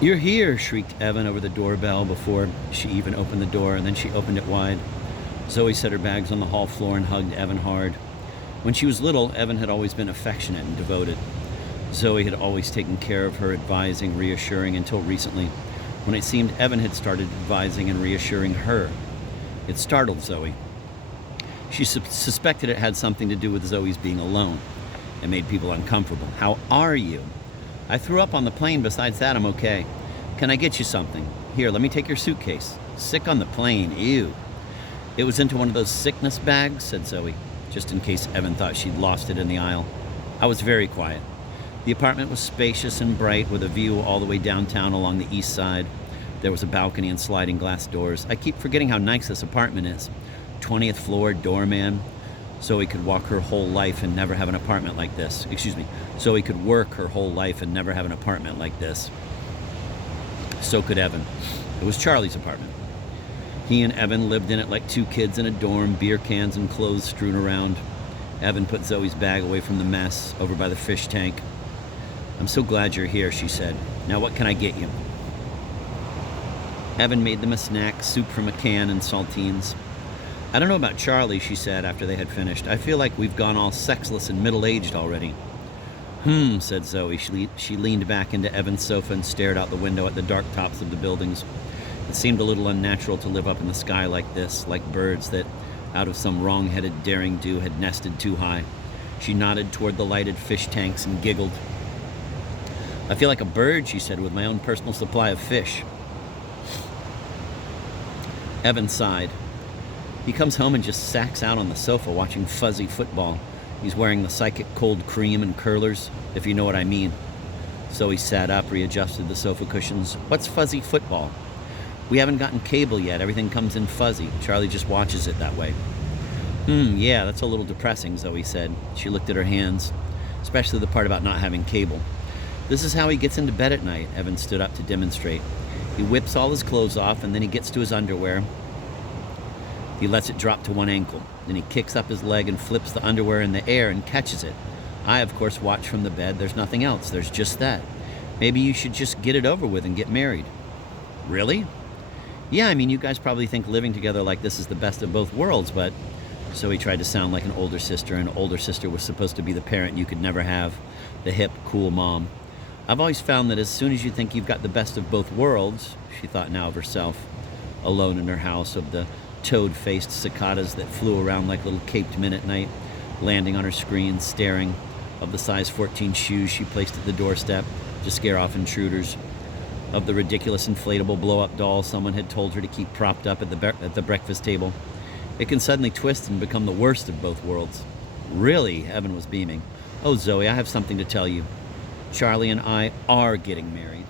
"You're here," shrieked Evan over the doorbell before she even opened the door, and then she opened it wide. Zoe set her bags on the hall floor and hugged Evan hard. When she was little, Evan had always been affectionate and devoted. Zoe had always taken care of her, advising, reassuring, until recently, when it seemed Evan had started advising and reassuring her. It startled Zoe. She suspected it had something to do with Zoe's being alone. It made people uncomfortable. "How are you?" "I threw up on the plane. Besides that, I'm okay." "Can I get you something?" "Here, let me take your suitcase." "Sick on the plane. Ew." "It was into one of those sickness bags," said Zoe, just in case Evan thought she'd lost it in the aisle. I was very quiet. The apartment was spacious and bright, with a view all the way downtown along the east side. There was a balcony and sliding glass doors. I keep forgetting how nice this apartment is. 20th floor, doorman. Zoe could walk her whole life and never have an apartment like this. Zoe could work her whole life and never have an apartment like this. So could Evan. It was Charlie's apartment. He and Evan lived in it like two kids in a dorm, beer cans and clothes strewn around. Evan put Zoe's bag away from the mess over by the fish tank. "I'm so glad you're here," she said. "Now what can I get you?" Evan made them a snack, soup from a can and saltines. "I don't know about Charlie," she said after they had finished. "I feel like we've gone all sexless and middle-aged already." Said Zoe. She leaned back into Evan's sofa and stared out the window at the dark tops of the buildings. It seemed a little unnatural to live up in the sky like this, like birds that, out of some wrong-headed daring do, had nested too high. She nodded toward the lighted fish tanks and giggled. "I feel like a bird," she said, "with my own personal supply of fish." Evan sighed. He comes home and just sacks out on the sofa watching fuzzy football. He's wearing the psychic cold cream and curlers, if you know what I mean. Zoe sat up, readjusted the sofa cushions. "What's fuzzy football?" "We haven't gotten cable yet. Everything comes in fuzzy. Charlie just watches it that way." Yeah, that's a little depressing," Zoe said. She looked at her hands, especially the part about not having cable. "This is how he gets into bed at night," Evan stood up to demonstrate. "He whips all his clothes off, and then he gets to his underwear. He lets it drop to one ankle. Then he kicks up his leg and flips the underwear in the air and catches it. I, of course, watch from the bed. There's nothing else. There's just that. Maybe you should just get it over with and get married." "Really?" "Yeah, I mean, you guys probably think living together like this is the best of both worlds, but..." So he tried to sound like an older sister, and an older sister was supposed to be the parent you could never have, the hip, cool mom. "I've always found that as soon as you think you've got the best of both worlds," she thought now of herself, alone in her house, of the toad-faced cicadas that flew around like little caped men at night, landing on her screen, staring, of the size 14 shoes she placed at the doorstep to scare off intruders, of the ridiculous inflatable blow-up doll someone had told her to keep propped up at the breakfast table. It can suddenly twist and become the worst of both worlds. "Really?" Evan was beaming. "Oh, Zoe, I have something to tell you. Charlie and I are getting married."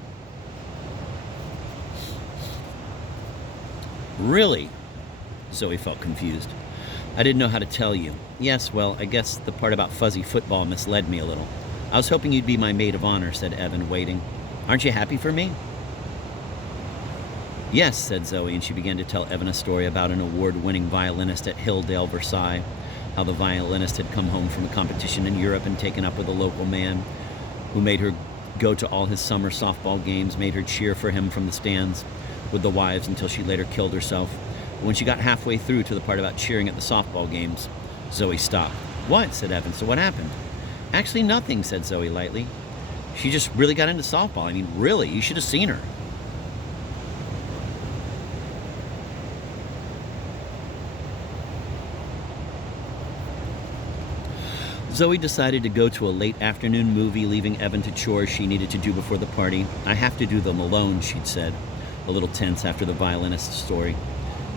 "Really?" Zoe felt confused. "I didn't know how to tell you." "Yes, well, I guess the part about fuzzy football misled me a little. I was hoping you'd be my maid of honor," said Evan, waiting. "Aren't you happy for me?" "Yes," said Zoe, and she began to tell Evan a story about an award-winning violinist at Hilldale, Versailles, how the violinist had come home from a competition in Europe and taken up with a local man who made her go to all his summer softball games, made her cheer for him from the stands with the wives until she later killed herself. When she got halfway through to the part about cheering at the softball games, Zoe stopped. "What?" said Evan. "So what happened?" "Actually, nothing," said Zoe lightly. "She just really got into softball. I mean, really, you should have seen her." Zoe decided to go to a late afternoon movie, leaving Evan to chores she needed to do before the party. "I have to do them alone," she'd said, a little tense after the violinist's story.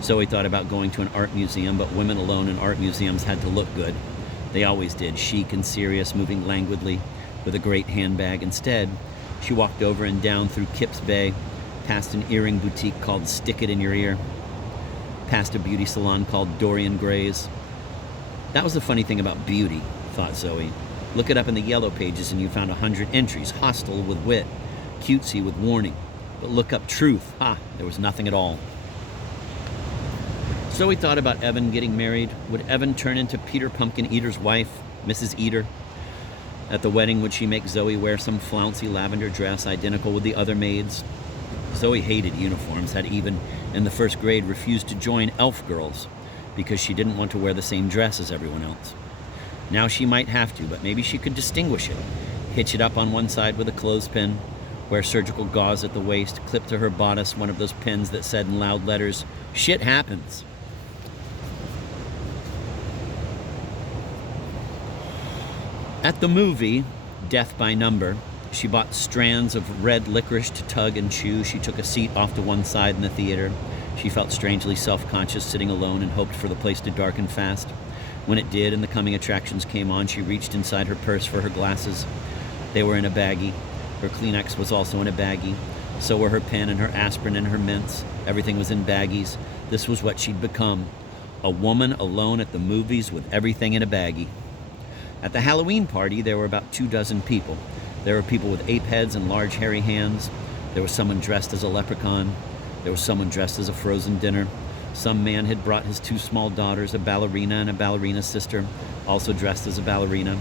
Zoe thought about going to an art museum, but women alone in art museums had to look good. They always did, chic and serious, moving languidly, with a great handbag. Instead, she walked over and down through Kips Bay, past an earring boutique called Stick It in Your Ear, past a beauty salon called Dorian Gray's. That was the funny thing about beauty, thought Zoe. Look it up in the yellow pages and you found 100 entries, hostile with wit, cutesy with warning. But look up truth. There was nothing at all. Zoe thought about Evan getting married. Would Evan turn into Peter Pumpkin Eater's wife, Mrs. Eater? At the wedding, would she make Zoe wear some flouncy lavender dress identical with the other maids? Zoe hated uniforms, had even, in the first grade, refused to join elf girls because she didn't want to wear the same dress as everyone else. Now she might have to, but maybe she could distinguish it. Hitch it up on one side with a clothespin, wear surgical gauze at the waist, clip to her bodice one of those pins that said in loud letters, "Shit happens." At the movie, Death by Number, she bought strands of red licorice to tug and chew. She took a seat off to one side in the theater. She felt strangely self-conscious sitting alone and hoped for the place to darken fast. When it did and the coming attractions came on, she reached inside her purse for her glasses. They were in a baggie. Her Kleenex was also in a baggie. So were her pen and her aspirin and her mints. Everything was in baggies. This was what she'd become. A woman alone at the movies with everything in a baggie. At the Halloween party, there were about 24 people. There were people with ape heads and large hairy hands. There was someone dressed as a leprechaun. There was someone dressed as a frozen dinner. Some man had brought his 2 small daughters, a ballerina and a ballerina's sister, also dressed as a ballerina.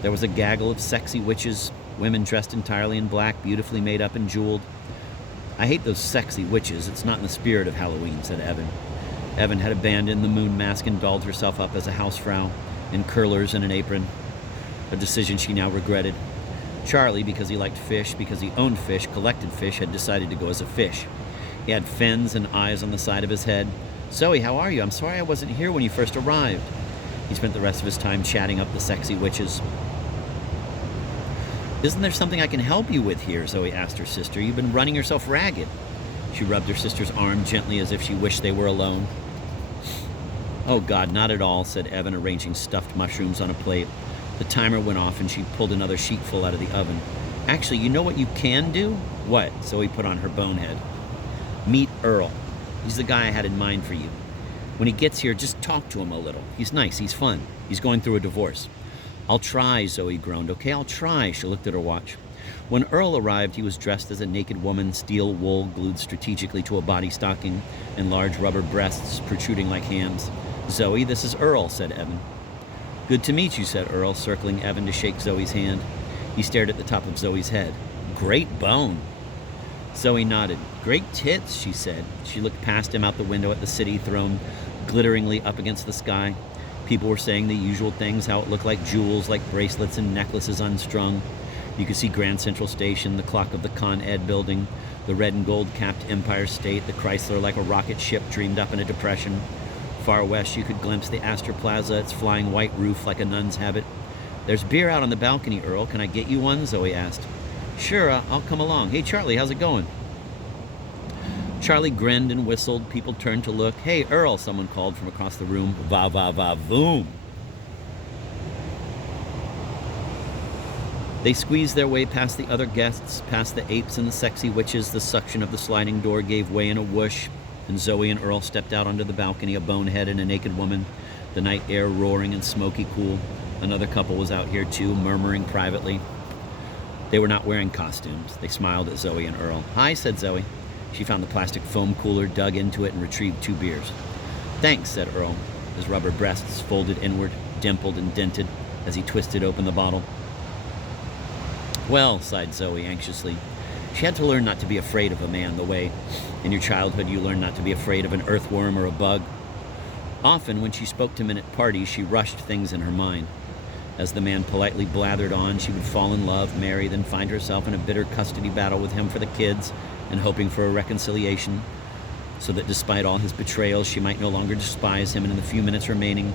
There was a gaggle of sexy witches, women dressed entirely in black, beautifully made up and jeweled. "I hate those sexy witches. It's not in the spirit of Halloween," said Evan. Evan had abandoned the moon mask and dolled herself up as a housefrau, in curlers and an apron, a decision she now regretted. Charlie, because he liked fish, because he owned fish, collected fish, had decided to go as a fish. He had fins and eyes on the side of his head. "Zoe, how are you? I'm sorry I wasn't here when you first arrived." He spent the rest of his time chatting up the sexy witches. "Isn't there something I can help you with here?" Zoe asked her sister. "You've been running yourself ragged." She rubbed her sister's arm gently as if she wished they were alone. "Oh, God, not at all," said Evan, arranging stuffed mushrooms on a plate. The timer went off and she pulled another sheetful out of the oven. "Actually, you know what you can do?" "What?" Zoe put on her bonehead. "Meet Earl. He's the guy I had in mind for you. When he gets here, just talk to him a little. He's nice, he's fun. He's going through a divorce." "I'll try," Zoe groaned. "Okay, I'll try." She looked at her watch. When Earl arrived, he was dressed as a naked woman, steel wool glued strategically to a body stocking, and large rubber breasts protruding like hams. "Zoe, this is Earl," said Evan. "Good to meet you," said Earl, circling Evan to shake Zoe's hand. He stared at the top of Zoe's head. "Great bone." Zoe nodded. "Great tits," she said. She looked past him out the window at the city thrown glitteringly up against the sky. People were saying the usual things, how it looked like jewels, like bracelets and necklaces unstrung. You could see Grand Central Station, the clock of the Con Ed building, the red and gold capped Empire State, the Chrysler like a rocket ship dreamed up in a depression. Far west, you could glimpse the Astor Plaza, its flying white roof like a nun's habit. "There's beer out on the balcony, Earl. Can I get you one?" Zoe asked. "Sure, I'll come along. Hey, Charlie, how's it going?" Charlie grinned and whistled. People turned to look. "Hey, Earl," someone called from across the room. "Va, va, va, voom." They squeezed their way past the other guests, past the apes and the sexy witches. The suction of the sliding door gave way in a whoosh, and Zoe and Earl stepped out onto the balcony, a bonehead and a naked woman, the night air roaring and smoky cool. Another couple was out here too, murmuring privately. They were not wearing costumes. They smiled at Zoe and Earl. "Hi," said Zoe. She found the plastic foam cooler, dug into it, and retrieved 2 beers. "Thanks," said Earl, his rubber breasts folded inward, dimpled and dented, as he twisted open the bottle. "Well," sighed Zoe anxiously. She had to learn not to be afraid of a man the way, in your childhood, you learn not to be afraid of an earthworm or a bug. Often, when she spoke to men at parties, she rushed things in her mind. As the man politely blathered on, she would fall in love, marry, then find herself in a bitter custody battle with him for the kids and hoping for a reconciliation, so that despite all his betrayals, she might no longer despise him and in the few minutes remaining,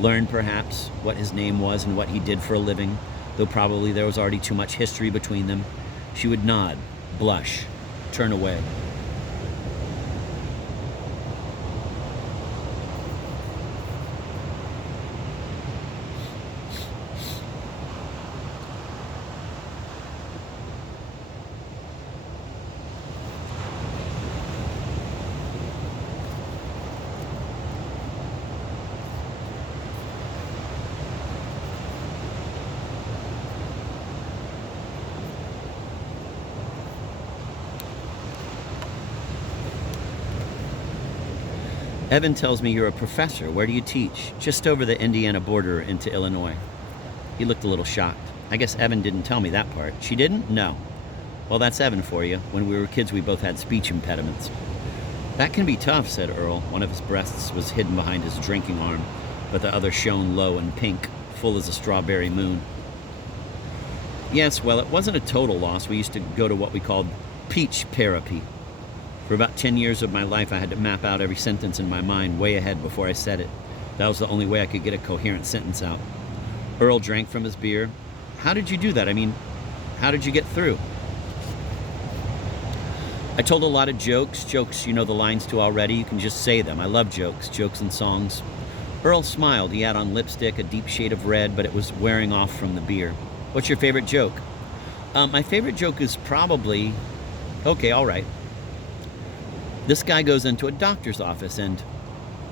learn perhaps what his name was and what he did for a living, though probably there was already too much history between them. She would nod, blush, turn away. Evan tells me you're a professor. Where do you teach? Just over the Indiana border into Illinois. He looked a little shocked. I guess Evan didn't tell me that part. She didn't? No. Well, that's Evan for you. When we were kids, we both had speech impediments. That can be tough, said Earl. One of his breasts was hidden behind his drinking arm, but the other shone low and pink, full as a strawberry moon. Yes, well, it wasn't a total loss. We used to go to what we called peach therapy. For about 10 years of my life, I had to map out every sentence in my mind way ahead before I said it. That was the only way I could get a coherent sentence out. Earl drank from his beer. How did you do that? I mean, how did you get through? I told a lot of jokes you know the lines to already. You can just say them. I love jokes and songs. Earl smiled. He had on lipstick, a deep shade of red, but it was wearing off from the beer. What's your favorite joke? My favorite joke is probably... Okay, all right. This guy goes into a doctor's office and...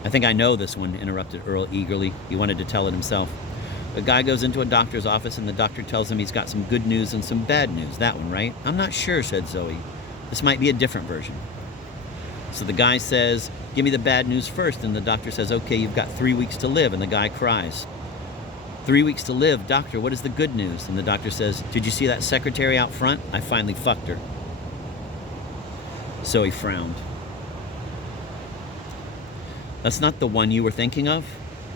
I think I know this one, interrupted Earl eagerly. He wanted to tell it himself. A guy goes into a doctor's office and the doctor tells him he's got some good news and some bad news. That one, right? I'm not sure, said Zoe. This might be a different version. So the guy says, give me the bad news first. And the doctor says, okay, you've got 3 weeks to live. And the guy cries. 3 weeks to live, doctor, what is the good news? And the doctor says, did you see that secretary out front? I finally fucked her. So he frowned. That's not the one you were thinking of?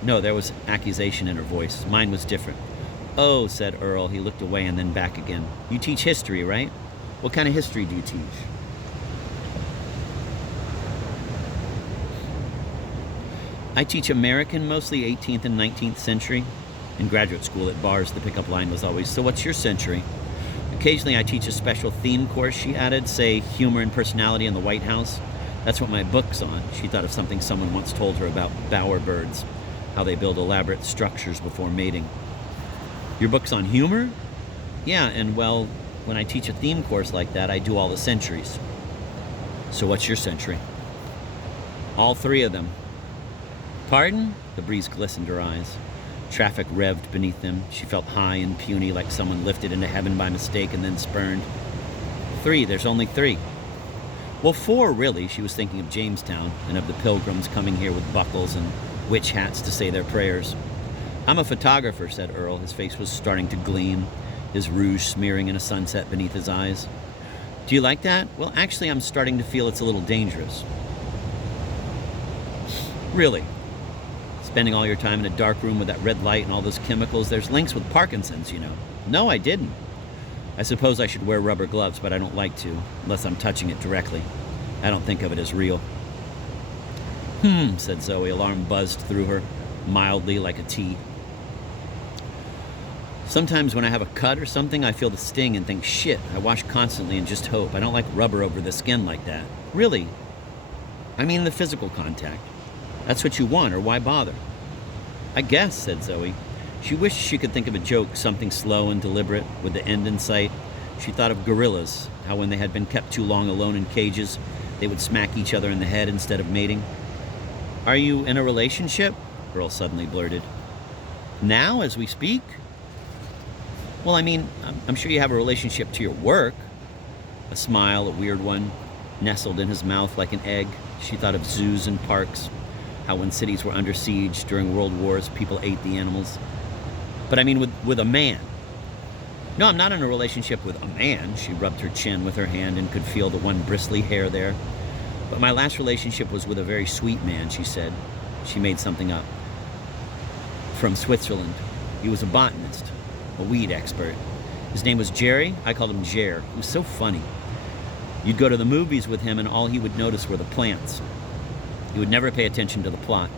No, there was accusation in her voice. Mine was different. Oh, said Earl. He looked away and then back again. You teach history, right? What kind of history do you teach? I teach American, mostly 18th and 19th century. In graduate school at bars, the pickup line was always, so what's your century? Occasionally I teach a special theme course, she added, say humor and personality in the White House. That's what my book's on. She thought of something someone once told her about bowerbirds, how they build elaborate structures before mating. Your book's on humor? Yeah, and well, when I teach a theme course like that, I do all the centuries. So what's your century? All 3 of them. Pardon? The breeze glistened her eyes. Traffic revved beneath them. She felt high and puny, like someone lifted into heaven by mistake and then spurned. 3, there's only 3. Well, 4, really. She was thinking of Jamestown and of the pilgrims coming here with buckles and witch hats to say their prayers. I'm a photographer, said Earl. His face was starting to gleam, his rouge smearing in a sunset beneath his eyes. Do you like that? Well, actually, I'm starting to feel it's a little dangerous. Really? Spending all your time in a dark room with that red light and all those chemicals, there's links with Parkinson's, you know. No, I didn't. I suppose I should wear rubber gloves, but I don't like to, unless I'm touching it directly. I don't think of it as real. Said Zoe. Alarm buzzed through her, mildly like a T. Sometimes when I have a cut or something, I feel the sting and think, shit, I wash constantly and just hope. I don't like rubber over the skin like that. Really? I mean the physical contact. That's what you want, or why bother? I guess, said Zoe. She wished she could think of a joke, something slow and deliberate, with the end in sight. She thought of gorillas, how when they had been kept too long alone in cages, they would smack each other in the head instead of mating. Are you in a relationship? Earl suddenly blurted. Now, as we speak? Well, I mean, I'm sure you have a relationship to your work. A smile, a weird one, nestled in his mouth like an egg. She thought of zoos and parks, how when cities were under siege during world wars, people ate the animals. But I mean with a man. No, I'm not in a relationship with a man. She rubbed her chin with her hand and could feel the one bristly hair there. But my last relationship was with a very sweet man, she said. She made something up. From Switzerland. He was a botanist, a weed expert. His name was Jerry. I called him Jer. He was so funny. You'd go to the movies with him and all he would notice were the plants. He would never pay attention to the plot.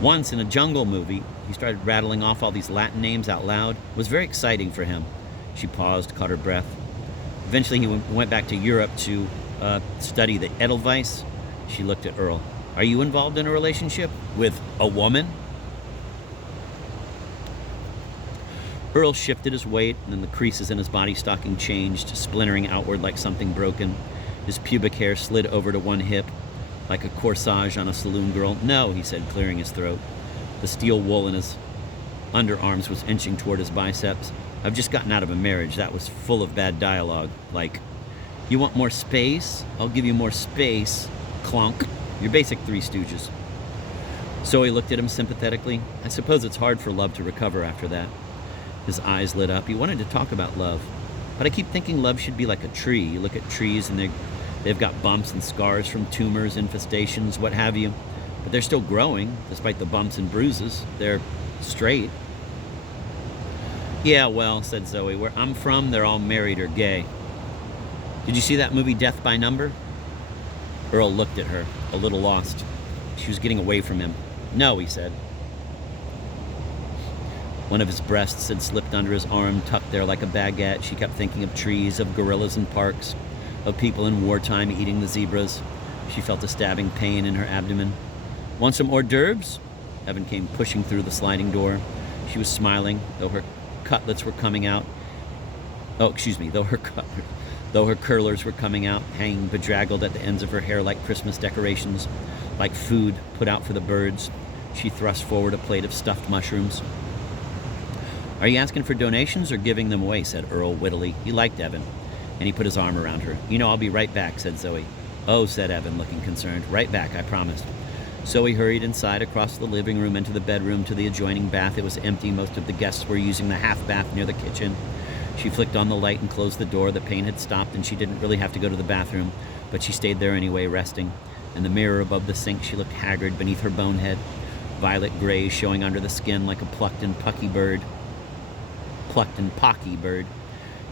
Once in a jungle movie, he started rattling off all these Latin names out loud. It was very exciting for him. She paused, caught her breath. Eventually he went back to Europe to study the Edelweiss. She looked at Earl. Are you involved in a relationship with a woman? Earl shifted his weight, and then the creases in his body stocking changed, splintering outward like something broken. His pubic hair slid over to one hip, like a corsage on a saloon girl. No, he said, clearing his throat. The steel wool in his underarms was inching toward his biceps. I've just gotten out of a marriage that was full of bad dialogue, like, you want more space? I'll give you more space. Clonk. Your basic Three Stooges. Zoe looked at him sympathetically. I suppose it's hard for love to recover after that. His eyes lit up. He wanted to talk about love. But I keep thinking love should be like a tree. You look at trees and they've got bumps and scars from tumors, infestations, what have you. But they're still growing, despite the bumps and bruises. They're straight. Yeah, well, said Zoe, where I'm from, they're all married or gay. Did you see that movie Death by Number? Earl looked at her, a little lost. She was getting away from him. No, he said. One of his breasts had slipped under his arm, tucked there like a baguette. She kept thinking of trees, of gorillas in parks, of people in wartime eating the zebras. She felt a stabbing pain in her abdomen. Want some hors d'oeuvres? Evan came pushing through the sliding door. She was smiling, though her cutlets were coming out. Though her curlers were coming out, hanging bedraggled at the ends of her hair like Christmas decorations, like food put out for the birds. She thrust forward a plate of stuffed mushrooms. Are you asking for donations or giving them away? Said Earl wittily. He liked Evan, and he put his arm around her. You know, I'll be right back, said Zoe. Oh, said Evan, looking concerned. Right back, I promised. Zoe hurried inside, across the living room, into the bedroom, to the adjoining bath. It was empty. Most of the guests were using the half bath near the kitchen. She flicked on the light and closed the door. The pain had stopped, and she didn't really have to go to the bathroom, but she stayed there anyway, resting. In the mirror above the sink, she looked haggard beneath her bonehead, violet gray showing under the skin like a plucked and pocky bird.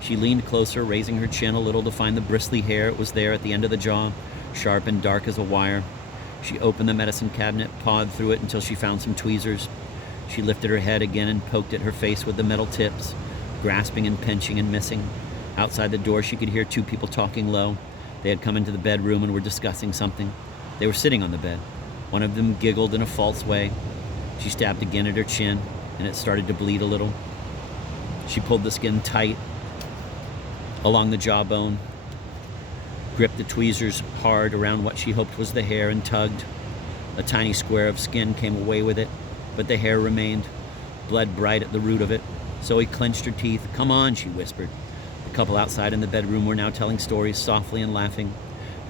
She leaned closer, raising her chin a little to find the bristly hair. It was there at the end of the jaw, sharp and dark as a wire. She opened the medicine cabinet, pawed through it until she found some tweezers. She lifted her head again and poked at her face with the metal tips, grasping and pinching and missing. Outside the door, she could hear two people talking low. They had come into the bedroom and were discussing something. They were sitting on the bed. One of them giggled in a false way. She stabbed again at her chin, and it started to bleed a little. She pulled the skin tight along the jawbone, gripped the tweezers hard around what she hoped was the hair, and tugged. A tiny square of skin came away with it, but the hair remained, blood bright at the root of it. Zoe clenched her teeth. Come on, she whispered. The couple outside in the bedroom were now telling stories softly and laughing.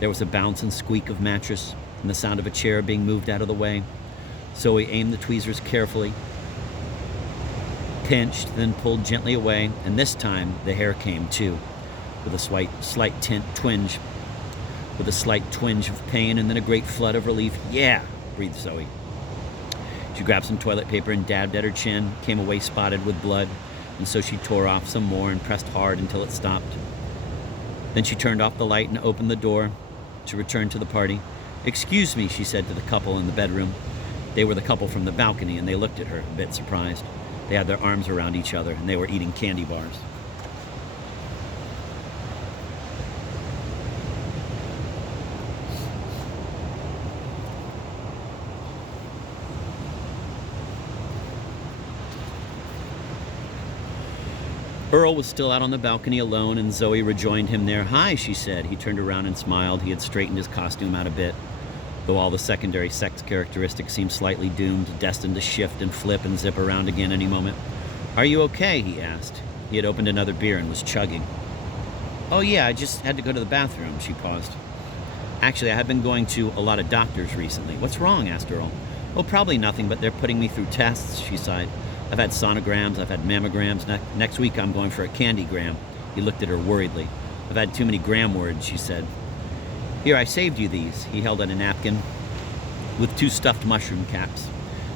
There was a bounce and squeak of mattress and the sound of a chair being moved out of the way. Zoe aimed the tweezers carefully, pinched, then pulled gently away, and this time the hair came too, with a slight twinge of pain and then a great flood of relief. Yeah, breathed Zoe. She grabbed some toilet paper and dabbed at her chin, came away spotted with blood, and so she tore off some more and pressed hard until it stopped. Then she turned off the light and opened the door to return to the party. Excuse me, she said to the couple in the bedroom. They were the couple from the balcony, and they looked at her, a bit surprised. They had their arms around each other, and they were eating candy bars. Earl was still out on the balcony alone, and Zoe rejoined him there. Hi, she said. He turned around and smiled. He had straightened his costume out a bit, though all the secondary sex characteristics seemed slightly doomed, destined to shift and flip and zip around again any moment. Are you okay? He asked. He had opened another beer and was chugging. Oh yeah, I just had to go to the bathroom, she paused. Actually, I have been going to a lot of doctors recently. What's wrong? Asked Earl. Oh, probably nothing, but they're putting me through tests, she sighed. I've had sonograms, I've had mammograms. Next week I'm going for a candygram. He looked at her worriedly. I've had too many gram words, she said. Here, I saved you these. He held out a napkin with 2 stuffed mushroom caps.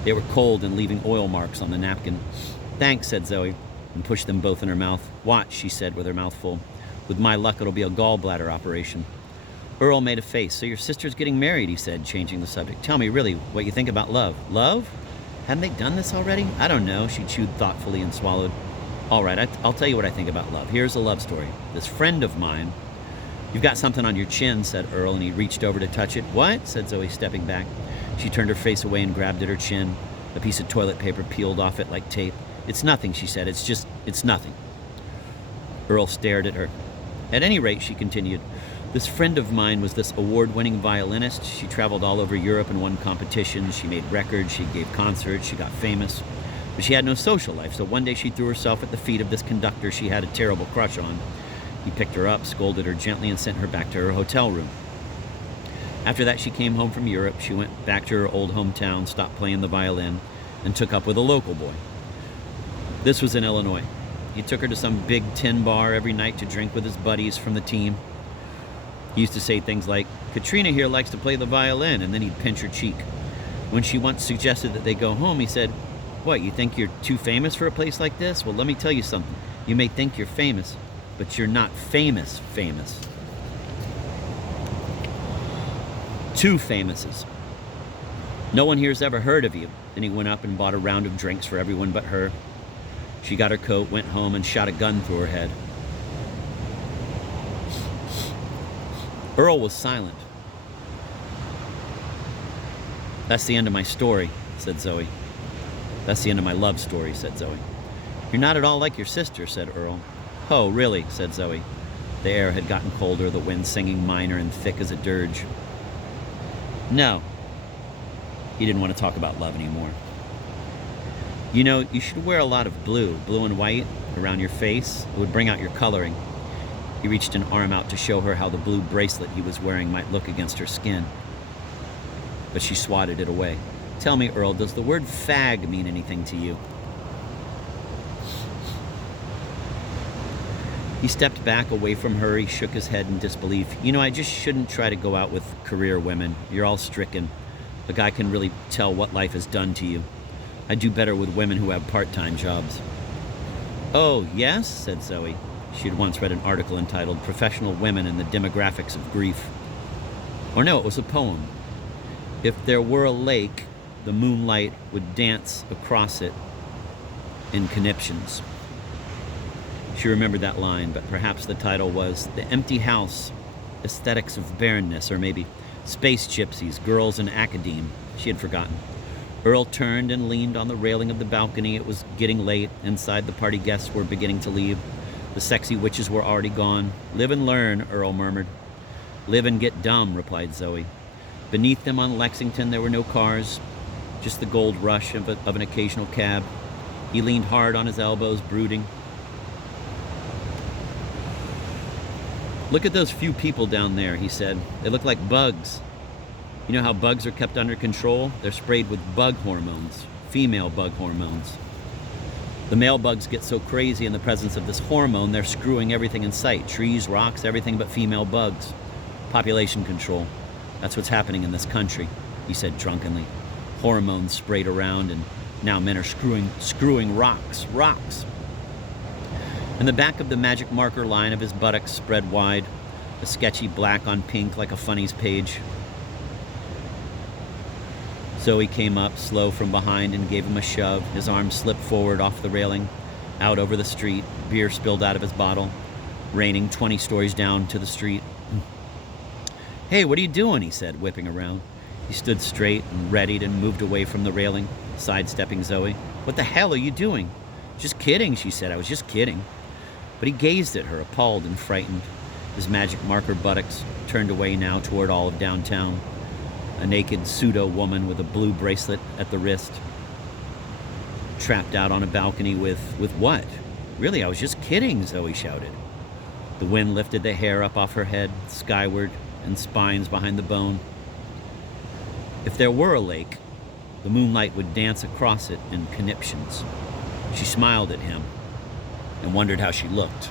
They were cold and leaving oil marks on the napkin. Thanks, said Zoe, and pushed them both in her mouth. Watch, she said with her mouth full. With my luck, it'll be a gallbladder operation. Earl made a face. So your sister's getting married, he said, changing the subject. Tell me, really, what you think about love. Love? Hadn't they done this already? I don't know, she chewed thoughtfully and swallowed. All right, I'll tell you what I think about love. Here's a love story. This friend of mine... You've got something on your chin, said Earl, and he reached over to touch it. What? Said Zoe, stepping back. She turned her face away and grabbed at her chin. A piece of toilet paper peeled off it like tape. It's nothing, she said. It's nothing. Earl stared at her. At any rate, she continued, this friend of mine was this award-winning violinist. She traveled all over Europe and won competitions. She made records. She gave concerts. She got famous. But she had no social life, so one day she threw herself at the feet of this conductor she had a terrible crush on. He picked her up, scolded her gently, and sent her back to her hotel room. After that, she came home from Europe. She went back to her old hometown, stopped playing the violin, and took up with a local boy. This was in Illinois. He took her to some big tin bar every night to drink with his buddies from the team. He used to say things like, "Katrina here likes to play the violin," and then he'd pinch her cheek. When she once suggested that they go home, he said, "What, you think you're too famous for a place like this? Well, let me tell you something. You may think you're famous, but you're not famous. Two famouses. No one here's ever heard of you." Then he went up and bought a round of drinks for everyone but her. She got her coat, went home, and shot a gun through her head. Earl was silent. "That's the end of my story," said Zoe. "That's the end of my love story," said Zoe. "You're not at all like your sister," said Earl. "Oh, really?" said Zoe. The air had gotten colder, the wind singing minor and thick as a dirge. "No." He didn't want to talk about love anymore. "You know, you should wear a lot of blue and white, around your face. It would bring out your coloring." He reached an arm out to show her how the blue bracelet he was wearing might look against her skin. But she swatted it away. "Tell me, Earl, does the word fag mean anything to you?" He stepped back away from her. He shook his head in disbelief. "You know, I just shouldn't try to go out with career women. You're all stricken. A guy can really tell what life has done to you. I do better with women who have part-time jobs." "Oh, yes?" said Zoe. She had once read an article entitled "Professional Women and the Demographics of Grief." Or no, it was a poem. "If there were a lake, the moonlight would dance across it in conniptions." She remembered that line, but perhaps the title was "The Empty House, Aesthetics of Barrenness," or maybe "Space Gypsies, Girls in Academe." She had forgotten. Earl turned and leaned on the railing of the balcony. It was getting late. Inside, the party guests were beginning to leave. The sexy witches were already gone. "Live and learn," Earl murmured. "Live and get dumb," replied Zoe. Beneath them on Lexington, there were no cars, just the gold rush of an occasional cab. He leaned hard on his elbows, brooding. "Look at those few people down there," he said. "They look like bugs. You know how bugs are kept under control? They're sprayed with bug hormones, female bug hormones. The male bugs get so crazy in the presence of this hormone, they're screwing everything in sight. Trees, rocks, everything but female bugs. Population control. That's what's happening in this country," he said drunkenly. "Hormones sprayed around, and now men are screwing rocks. And the back of the magic marker line of his buttocks spread wide, a sketchy black on pink like a funny's page. Zoe came up, slow from behind, and gave him a shove. His arm slipped forward off the railing, out over the street. Beer spilled out of his bottle, raining 20 stories down to the street. "Hey, what are you doing?" he said, whipping around. He stood straight and readied and moved away from the railing, sidestepping Zoe. "What the hell are you doing?" "Just kidding," she said. "I was just kidding." But he gazed at her, appalled and frightened. His magic marker buttocks turned away now toward all of downtown. A naked pseudo-woman with a blue bracelet at the wrist. Trapped out on a balcony with what? "Really, I was just kidding," Zoe shouted. The wind lifted the hair up off her head, skyward, and spines behind the bone. "If there were a lake, the moonlight would dance across it in conniptions." She smiled at him and wondered how she looked.